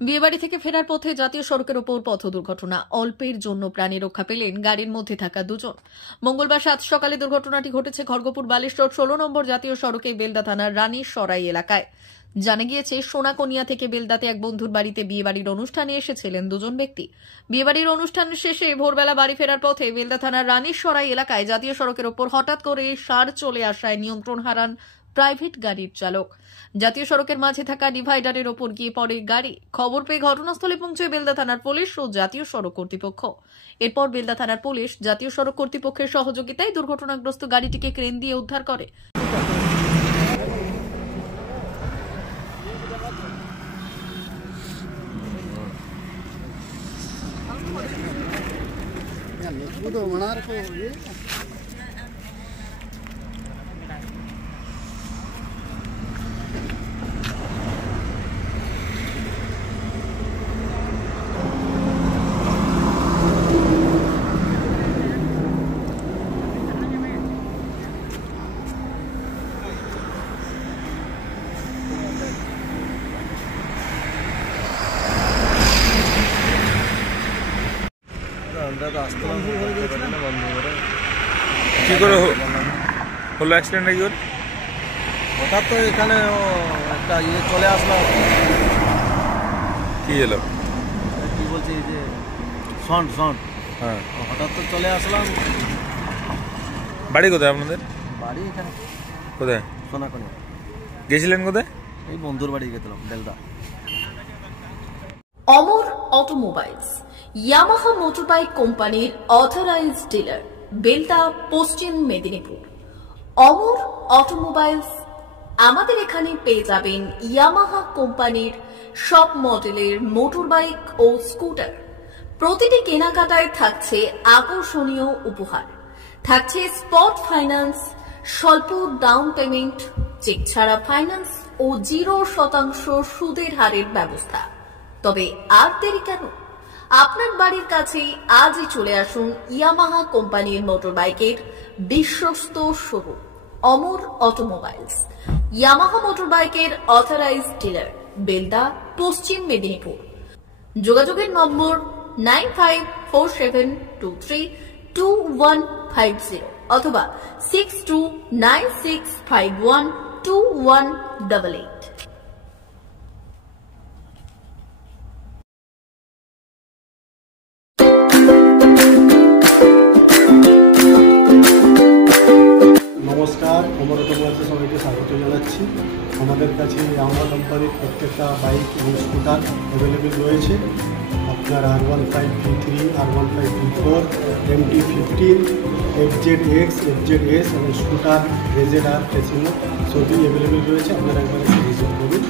বিয়েবাড়ি থেকে ফেরার পথে জাতীয় সড়কের ওপর পথ দুর্ঘটনা। অল্পের জন্য প্রাণে রক্ষা পেলেন গাড়ির মধ্যে থাকা দুজন। মঙ্গলবার সাত সকালে দুর্ঘটনাটি ঘটেছে খড়গপুর বালেশ্বর 16 নম্বর জাতীয় সড়কে বেলদা থানার রানীর সরাই এলাকায়। জানা গিয়েছে, সোনাকনিয়া থেকে বেলদাতে এক বন্ধুর বাড়িতে বিয়েবাড়ির অনুষ্ঠানে এসেছিলেন দুজন ব্যক্তি। বিয়েবাড়ির অনুষ্ঠান শেষে ভোরবেলা বাড়ি ফেরার পথে বেলদা থানার রানীর সরাই এলাকায় জাতীয় সড়কের ওপর হঠাৎ করে সার চলে আসায় নিয়ন্ত্রণ হারান প্রাইভেট গাড়ির চালক। জাতীয় সড়কের মাঝে থাকা ডিভাইডারের ওপর গিয়ে পড়ে গাড়ি। খবর পেয়ে ঘটনাস্থলে পৌঁছে বেলদা থানার পুলিশ ও জাতীয় সড়ক কর্তৃপক্ষ। এরপর বেলদা থানার পুলিশ জাতীয় সড়ক কর্তৃপক্ষের সহযোগিতায় দুর্ঘটনাগ্রস্ত গাড়িটিকে ক্রেন দিয়ে উদ্ধার করে। কি করে হলো অ্যাক্সিডেন্ট? কি করে হঠাৎ তো এখানে একটা চলে আসলো। কি এলো? কি বলছি যে সাউন্ড হ্যাঁ, হঠাৎ তো চলে আসলাম। বাড়ি কোথায় আপনাদের? বাড়ি এখানে। কোথায়? সোনাকনিয়া। গেছিলেন কোথায়? এই বন্ধুর বাড়ি গেছিলাম, বেলদা। অমর অটোমোবাইলস, ইয়ামাহা মোটরবাইক কোম্পানির অথরাইজড ডিলার, বেলদা, পশ্চিম মেদিনীপুর। অমর অটোমোবাইলস, আমাদের এখানে পেয়ে যাবেন ইয়ামাহা কোম্পানির সব মডেলের মোটরবাইক ও স্কুটার। প্রতিটি কেনাকাটায় থাকছে আকর্ষণীয় উপহার, থাকছে স্পট ফাইন্যান্স, স্বল্প ডাউন পেমেন্ট, চেক ছাড়া ফাইন্যান্স ও 0% সুদের হারের ব্যবস্থা। তবে আর দেরি কেন? আপনার বাড়ির কাছেই আজই চলে আসুন ইয়ামাহা কোম্পানির মোটরবাইকের বিশ্বস্ত শোরুম অমর অটোমোবাইলস, ইয়ামাহা মোটরবাইকের অথরাইজড ডিলার, বেলদা, পশ্চিম মেদিনীপুর। যোগাযোগের নম্বর 9547232150 অথবা 6296512188। নমস্কার, অমর অটোমোবাইলসে সবাইকে স্বাগত জানাচ্ছি। আমাদের কাছে ইয়ামাহা কোম্পানির প্রত্যেকটা বাইক এবং স্কুটার অ্যাভেলেবেল রয়েছে। আপনার R15V3, R15V4, MT15, FZX, FZS এবং স্কুটার RZR ফেসিনো সবই অ্যাভেলেবেল রয়েছে। আপনারা একবার ভিজিট করুন।